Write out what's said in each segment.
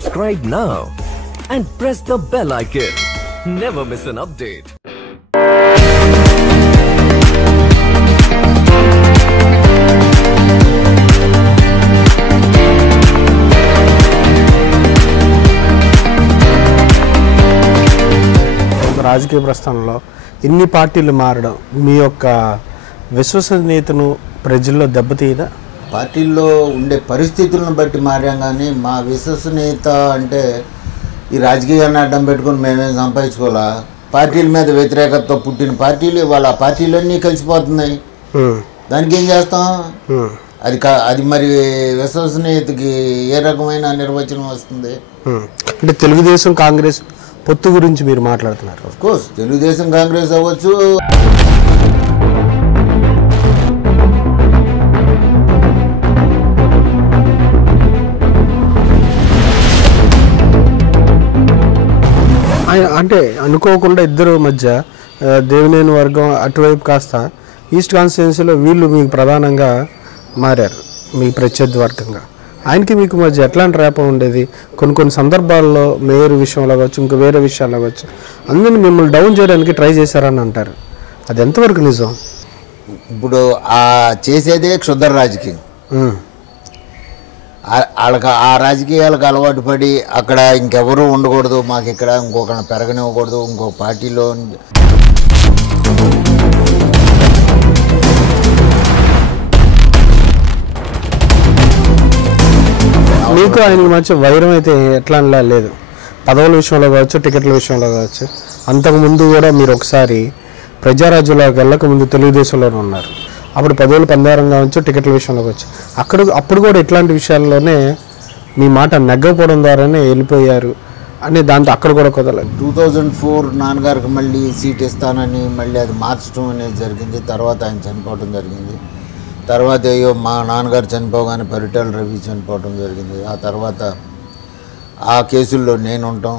Subscribe now and press the bell icon. Never miss an update. రాజకీయ ప్రస్థానంలో ఇన్ని పార్టీలు మారడం మీ యొక్క విశ్వసనీయతను ప్రజల్లో దెబ్బతీయదా? పార్టీల్లో ఉండే పరిస్థితులను బట్టి మారాం, కానీ మా విశ్వసనీయత అంటే ఈ రాజకీయాన్ని అడ్డం పెట్టుకుని మేమేం సంపాదించుకోవాలా. పార్టీల మీద వ్యతిరేకతతో పుట్టిన పార్టీలు వాళ్ళ పార్టీలన్నీ కలిసిపోతున్నాయి. దానికి ఏం చేస్తాం? అది మరి విశ్వసనీయతకి ఏ రకమైన నిర్వచనం వస్తుంది? అంటే తెలుగుదేశం కాంగ్రెస్ పొత్తు గురించి మీరు మాట్లాడుతున్నారు. ఆఫ్ కోర్స్ తెలుగుదేశం కాంగ్రెస్ అవ్వచ్చు, అంటే అనుకోకుండా ఇద్దరు మధ్య దేవినేని వర్గం అటువైపు కాస్త ఈస్ట్ కాన్స్టిట్యున్సీలో వీళ్ళు మీకు ప్రధానంగా మారారు, మీ ప్రత్యర్థి వర్గంగా. ఆయనకి మీకు మధ్య ఎట్లాంటి రేపం ఉండేది? కొన్ని సందర్భాల్లో మేయర్ విషయంలో కావచ్చు, ఇంకా వేరే విషయాల్లో కావచ్చు, అందరినీ మిమ్మల్ని డౌన్ చేయడానికి ట్రై చేశారని అంటారు. అది ఎంతవరకు నిజం? ఇప్పుడు ఆ చేసేదే క్షుద్ర రాజకీయం. వాళ్ళకి ఆ రాజకీయాలకు అలవాటు పడి అక్కడ ఇంకెవరూ ఉండకూడదు, మాకు ఇక్కడ ఇంకొకరిని పెరగనివ్వకూడదు, ఇంకొక పార్టీలో మీకు ఆయన మధ్య వైరం అయితే ఎట్లా లేదు. పదవుల విషయంలో కావచ్చు, టికెట్ల విషయంలో కావచ్చు. అంతకుముందు కూడా మీరు ఒకసారి ప్రజారాజ్యంలోకి వెళ్ళక ముందు తెలుగుదేశంలోనే ఉన్నారు. అప్పుడు పదవులు పందారం కావచ్చు, టికెట్ల విషయంలో కావచ్చు. అప్పుడు కూడా ఇట్లాంటి విషయాల్లోనే మీ మాట నెగ్గపోవడం ద్వారానే వెళ్ళిపోయారు అని దాంతో అక్కడ కూడా కుదరలేదు. 2004 నాన్నగారికి మళ్ళీ సీట్ ఇస్తానని మళ్ళీ అది మార్చడం అనేది జరిగింది. తర్వాత ఆయన చనిపోవడం జరిగింది. తర్వాత అయ్యో మా నాన్నగారు చనిపోగానే పరిటాల రవి చనిపోవడం జరిగింది. ఆ తర్వాత ఆ కేసుల్లో నేను ఉంటాం.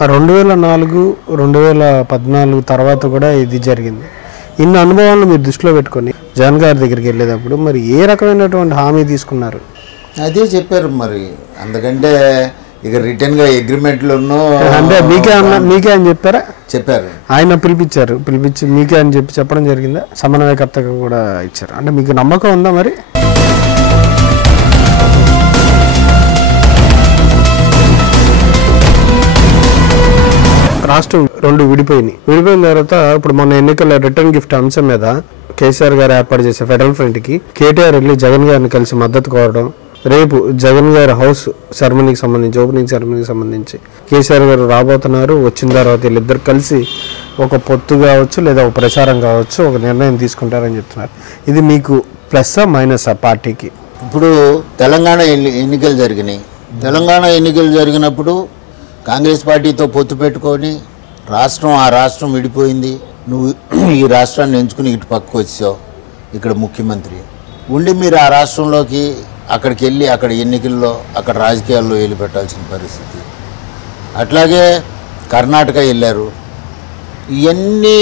ఆ 2004, 2014 తర్వాత కూడా ఇది జరిగింది. ఇన్ని అనుభవాలను మీరు దృష్టిలో పెట్టుకొని జగన్ గారి దగ్గరికి వెళ్ళేటప్పుడు మరి ఏ రకమైనటువంటి హామీ తీసుకున్నారు? అదే చెప్పారు మరి. అందుకంటే ఇక రిటర్న్గా అగ్రిమెంట్లోనూ అంటే మీకే అని చెప్పారా? చెప్పారు. ఆయన పిలిపించి మీకే అని చెప్పడం జరిగిందా? సమన్వయకర్తగా కూడా ఇచ్చారు. అంటే మీకు నమ్మకం ఉందా మరి? రాష్ట్రం రెండు విడిపోయిన తర్వాత ఇప్పుడు మన ఎన్నికల రిటర్న్ గిఫ్ట్ అంశం మీద కేసీఆర్ గారు ఏర్పాటు చేసే ఫెడరల్ ఫ్రంట్కి కేటీఆర్ వెళ్ళి జగన్ గారిని కలిసి మద్దతు కోరడం, రేపు జగన్ గారి హౌస్ సెరమనీకి సంబంధించి, ఓపెనింగ్ సెరమనీకి సంబంధించి కేసీఆర్ గారు రాబోతున్నారు. వచ్చిన తర్వాత వీళ్ళిద్దరు కలిసి ఒక పొత్తు కావచ్చు లేదా ఒక ప్రచారం కావచ్చు ఒక నిర్ణయం తీసుకుంటారని చెప్తున్నారు. ఇది మీకు ప్లస్సా మైనసా పార్టీకి? ఇప్పుడు తెలంగాణ ఎన్నికలు జరిగినాయి. తెలంగాణ ఎన్నికలు జరిగినప్పుడు కాంగ్రెస్ పార్టీతో పొత్తు పెట్టుకొని ఆ రాష్ట్రం విడిపోయింది. నువ్వు ఈ రాష్ట్రాన్ని ఎంచుకుని ఇటు పక్కకు వచ్చావు, ఇక్కడ ముఖ్యమంత్రి ఉండి మీరు ఆ రాష్ట్రంలోకి అక్కడికి వెళ్ళి అక్కడ ఎన్నికల్లో అక్కడ రాజకీయాల్లో వెళ్ళి పెట్టాల్సిన పరిస్థితి. అట్లాగే కర్ణాటక వెళ్ళారు. ఇవన్నీ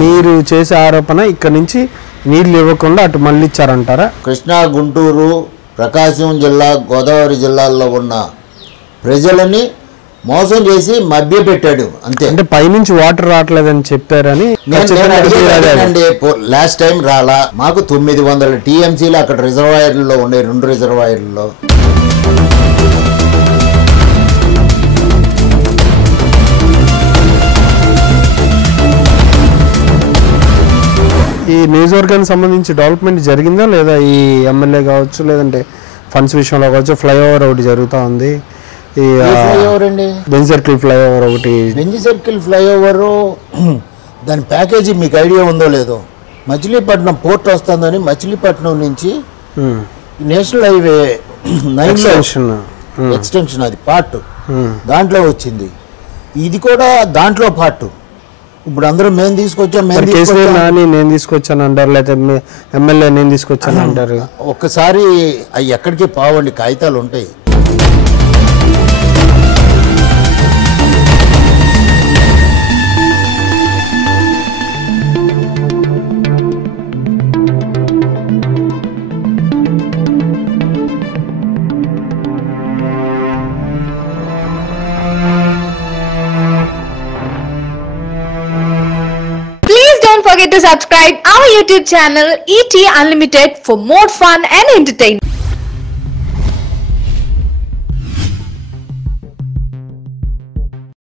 మీరు చేసే ఆరోపణ ఇక్కడ నుంచి నీళ్ళు ఇవ్వకుండా అటు మళ్ళీ ఇచ్చారంటారా? కృష్ణా, గుంటూరు, ప్రకాశం జిల్లా, గోదావరి జిల్లాల్లో ఉన్న ప్రజలని మోసం చేసి మభ్యపెట్టాడు అంతే. అంటే పైనుంచి వాటర్ రావట్లేదని చెప్పారని లాస్ట్ టైం రాలా. మాకు 900 TMCలు అక్కడ రిజర్వాయర్లలో ఉండే 2 రిజర్వాయర్లలో. ఈ నియోజకవర్గానికి సంబంధించి డెవలప్మెంట్ జరిగిందా లేదా? ఈ ఎమ్మెల్యే కావచ్చు లేదంటే ఫండ్స్ విషయంలో కావచ్చు, ఫ్లైఓవర్ ఒకటి జరుగుతూ ఉంది. ఈ ఫ్లైఓవర్ అండి, బెంజ్ సర్కిల్ ఫ్లైఓవర్ ఒకటి. బెంజ్ సర్కిల్ ఫ్లైఓవర్ దాని ప్యాకేజీ మీకు ఐడియా ఉందో లేదో? మచిలీపట్నం పోర్ట్ వస్తుందని మచిలీపట్నం నుంచి నేషనల్ హైవే 9 ఎక్స్టెన్షన్ అది పార్ట్ దాంట్లో వచ్చింది. ఇది కూడా దాంట్లో పార్ట్. ఇప్పుడు అందరూ మేము తీసుకొచ్చాం కేసీఆర్ నాని నేను తీసుకొచ్చాను అంటారు, లేకపోతే ఎమ్మెల్యే నేను తీసుకొచ్చాను అంటారు. ఒక్కసారి అవి ఎక్కడికి పావండి, కాగితాలు ఉంటాయి. Don't forget to subscribe our YouTube channel ET Unlimited for more fun and entertainment.